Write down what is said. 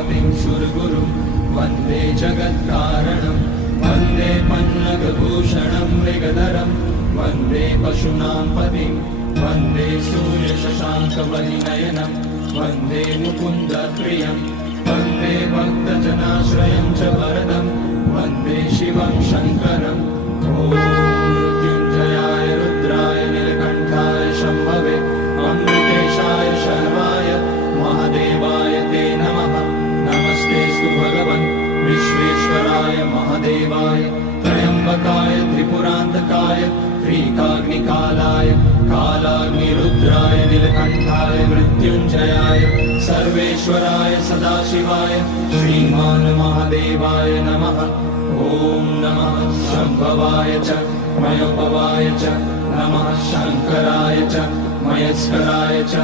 पतिं सुरगुरुं वन्दे जगत्कारणं वन्दे पन्नगभूषणं मृगधरं वन्दे पशूनां पतिं वन्दे सूर्यशशाङ्कवलिनयनं वन्दे मुकुन्दप्रियं वन्दे भक्तजनाश्रयं च वरदं वन्दे शिवं शङ्करम् ॐ मृत्युञ्जयाय रुद्राय नीलकण्ठाय शम्भवे अमृतेशाय शर्वाय महादेवाय ते नमः। नमस्तेऽस्तु भगवन् विश्वेश्वराय महादेवाय त्र्यम्बकाय त्रिपुरान्तकाय त्रिकाग्निकालाय कालाग्निरुद्राय नीलकण्ठाय मृत्युञ्जयाय सर्वेश्वराय सदाशिवाय श्रीमान् महादेवाय नमः। ॐ नमः शम्भवाय च मयोपवाय च नमः शङ्कराय च मयस्कराय च